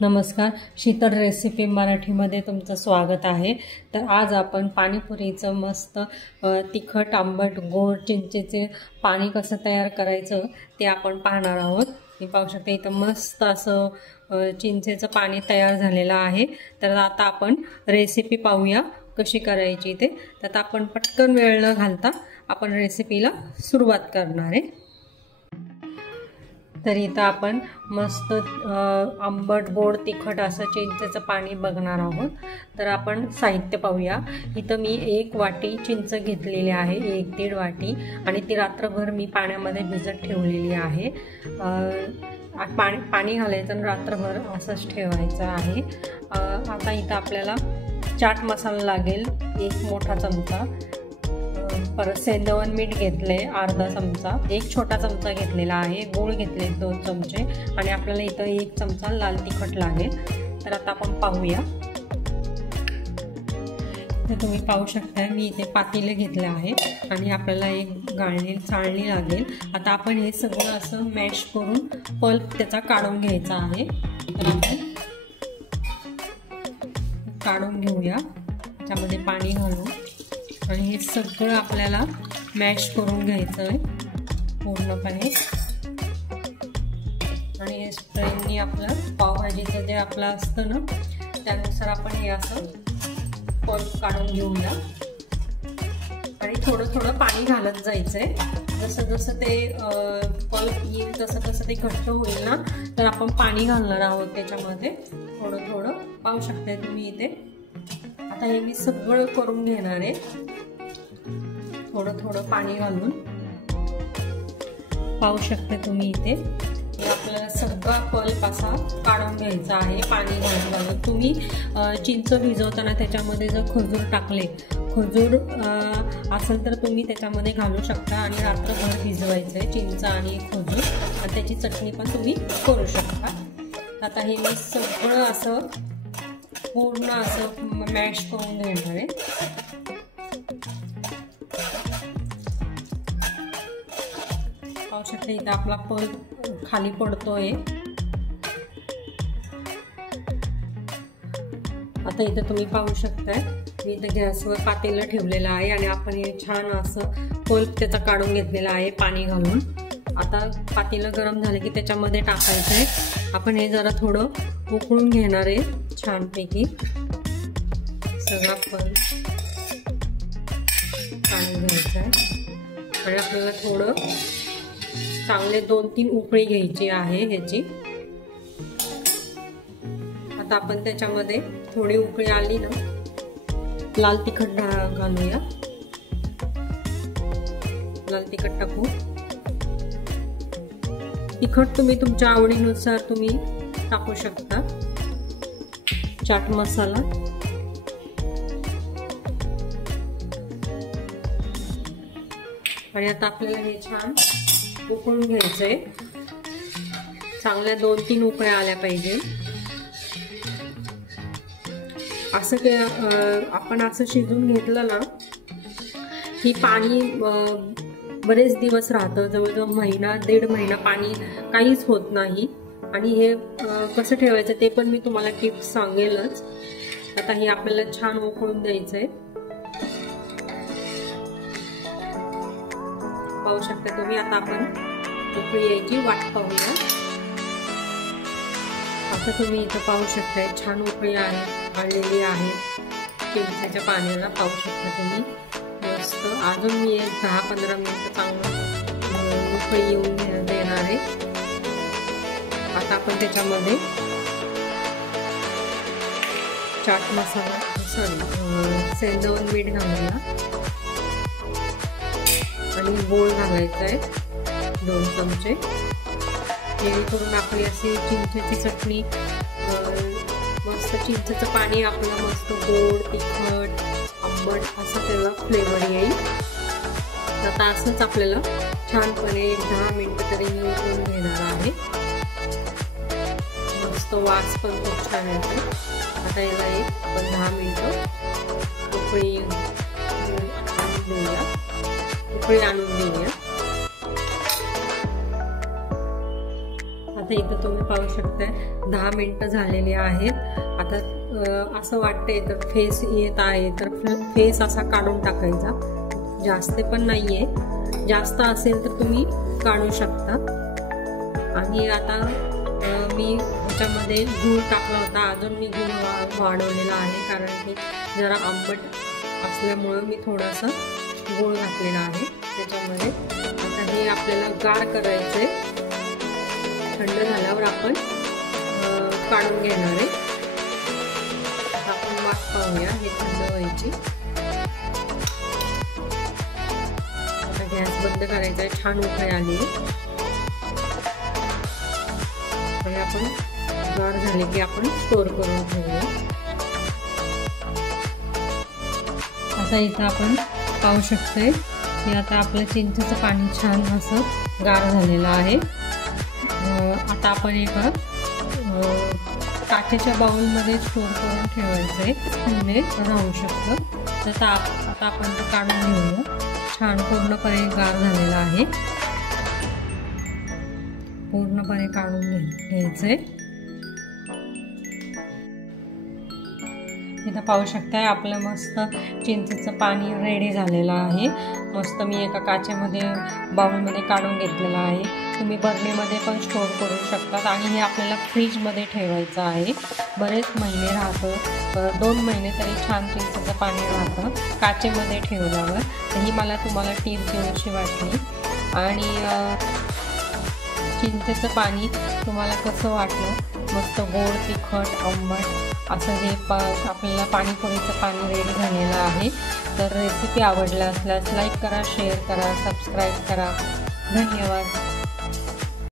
नमस्कार, शीतल रेसिपी मराठीमध्ये तुमचं स्वागत आहे। तर आज आपण पाणीपुरीचं मस्त तिखट आंबट गोड चिंचेचे पाणी कसं तयार करायचं ते आपण पाहणार आहोत। मी पाहू शकते इथं मस्त असं चिंचेचं पाणी तयार झालेलं आहे। तर आता आपण रेसिपी पाहूया कशी करायची ते। तर आपण पटकन वेळ न घालता आपण रेसिपीला सुरुवात करणार आहे। तर इथं आपण मस्त आंबट गोड तिखट असं चिंचेचं पाणी बघणार आहोत। तर आपण साहित्य पाहूया। इथं मी 1 वाटी चिंच घेतलेली आहे, 1-1.5 वाटी, आणि ती रात्रभर मी पाण्यामध्ये भिजत ठेवलेली आहे। पाणी घालायचं आणि रात्रभर असंच ठेवायचं आहे। आता इथं आपल्याला चाट मसाला लागेल 1 मोठा चमचा, परत सेंधवन मीठ घेतले अर्धा चमचा, 1 छोटा चमचा घेतलेला आहे, गूळ घेतले 2 चमचे, आणि आपल्याला इथं 1 चमचा लाल तिखट लागेल। तर आता आपण पाहूया। तर तुम्ही पाहू शकता मी इथे पातेले घेतले आहे आणि आपल्याला एक चाळणी लागेल। आता आपण हे सगळं असं मॅश करून पल्प त्याचा काढून घ्यायचा आहे। तर आपण काढून घेऊया, त्यामध्ये पाणी घालून, आणि हे सगळं आपल्याला मॅश करून घ्यायचं आहे पूर्णपणे। आणि हे स्प्रेनी आपलं पावभाजीचं जे आपलं असतं ना त्यानुसार आपण हे असं पल्प काढून घेऊया, आणि थोडं थोडं पाणी घालत जायचंय। जसं जसं ते पल्प येईल तसं तसं ते घट्ट होईल ना, तर आपण पाणी घालणार आहोत त्याच्यामध्ये थोडं थोडं। पाहू शकताय तुम्ही इथे। आता हे मी सगळं करून घेणार आहे थोडं थोडं पाणी घालून। पाहू शकता तुम्ही इथे आपल्याला सगळा पल्प असा काढून घ्यायचा आहे पाणी घालून। तुम्ही चिंच भिजवताना त्याच्यामध्ये जर खजूर टाकले, खजूर असेल तर तुम्ही त्याच्यामध्ये घालू शकता, आणि रात्रभर भिजवायचं आहे चिंच आणि खजूर, आणि त्याची चटणी पण तुम्ही करू शकता। आता हे मी सगळं असं पूर्ण असं मॅश करून घेणार आहे। पाहू शकता इथं आपला पल्प खाली पडतोय। आता इथं तुम्ही पाहू शकताय मी इथं गॅसवर पातेलं ठेवलेलं आहे, आणि आपण हे छान असं पल्प त्याचा काढून घेतलेला आहे पाणी घालून। आता पातेलं गरम झालं की त्याच्यामध्ये टाकायचं आहे। आपण हे जरा थोडं उकळून घेणार आहे छानपैकी, सगळा पल्प काढून घ्यायचा आहे, आणि आपल्याला थोडं चांगले 2-3 उकळी घ्यायची आहे ह्याची। आता आपण त्याच्यामध्ये थोडी उकळी आली ना, लाल तिखट घालूया, लाल तिखट टाकू। तिखट तुम्ही तुमच्या आवडीनुसार तुम्ही टाकू शकता। चाट मसाला, आणि आता आपल्याला हे छान उकळून घ्यायचंय। चांगल्या 2-3 उकळ्या आल्या पाहिजे। असं की आपण असं शिजून घेतलं ना की पाणी बरेच दिवस राहतं, जवळजवळ 1.5 महिना पाणी काहीच होत नाही। आणि हे कसं ठेवायचं ते पण मी तुम्हाला टिप्स सांगेलच। आता हे आपल्याला छान उकळून द्यायचंय। पाहू शकता तुम्ही। आता आपण उकळी यायची वाट पाहूया। आता तुम्ही इथं पाहू शकता छान उकळी आलेली आहे चिंचेच्या पाण्याला। पाहू शकता तुम्ही मस्त। अजून मी 10-15 मिनिटं चांगलं उकळी येऊन देणार आहे। आता आपण त्याच्यामध्ये चाट मसाला, सेंधवन मीठ घालूया, आणि गूळ घालायचा आहे 2 चमचे, जेणेकरून आपली अशी चिंचेची चटणी मस्त, चिंचेचं पाणी आपलं मस्त गोड तिखट आंबट असं त्याला फ्लेवर येईल। आता असंच आपल्याला छानपणे 10 मिनिटं तरी मी उकळून घेणार आहे। मस्त वास पण खूप छान येतो। आता याला 10 मिनिटं उकळी आणून देऊया। आता इथं तुम्ही पाहू शकताय 10 मिनिटं झालेली आहेत. आता असं वाटतंय तर फेस येत आहे तर फेस असा काढून टाकायचा. जास्त पण नाहीये, जास्त असेल तर तुम्ही काढू शकता. आणि आता मी त्याच्यामध्ये गूळ टाकला होता, अजून मी गूळ वाढवलेला आहे कारण की जरा आंबट असल्यामुळं मी थोडासा गूळ घातलेला आहे त्याच्यामध्ये. आता हे आपल्याला गार करायचे, थंड झाल्यावर आपण काढून घेणार आहे. आपण वाट पाहूया हे थंड व्हायची. आता गॅस बंद करायचा आहे. छान उकळी आली आणि आपण गार झाले की आपण स्टोर करून ठेवूया. आता इथं आपण पाहू शकतोय की आता आपलं चिंचेचं पाणी छान असं गार झालेलं आहे. आता आपण एका काचेच्या बाउलमध्ये स्टोर करून ठेवायचं आहे, थंड राहू शकतं. तर आता आपण ते काढून घेऊया. छान पूर्णपणे गार झालेला आहे, पूर्णपणे काढून घ्यायचंय. इथं पाहू शकताय आपलं मस्त चिंचेचं पाणी रेडी झालेलं आहे. मस्त मी एका काचेमध्ये बाउलमध्ये काढून घेतलेलं आहे. तुम्ही बरणीमध्ये पण स्टोर करू शकतात आणि हे आपल्याला फ्रीजमध्ये ठेवायचं आहे. बरेच महिने राहतं, 2 महिने तरी छान चिंचेचं पाणी राहतं काचेमध्ये ठेवल्यावर. तर ही मला तुम्हाला टीप देऊशी वाटली. आणि चिंचेचं पाणी तुम्हाला कसं वाटलं? मस्त गोड, तिखट, आंबट असं हे आपल्याला पाणीपुरीचं पाणी रेडी झालेलं आहे. तर रेसिपी आवडला असल्यास लाईक करा, शेअर करा, सबस्क्राईब करा. धन्यवाद.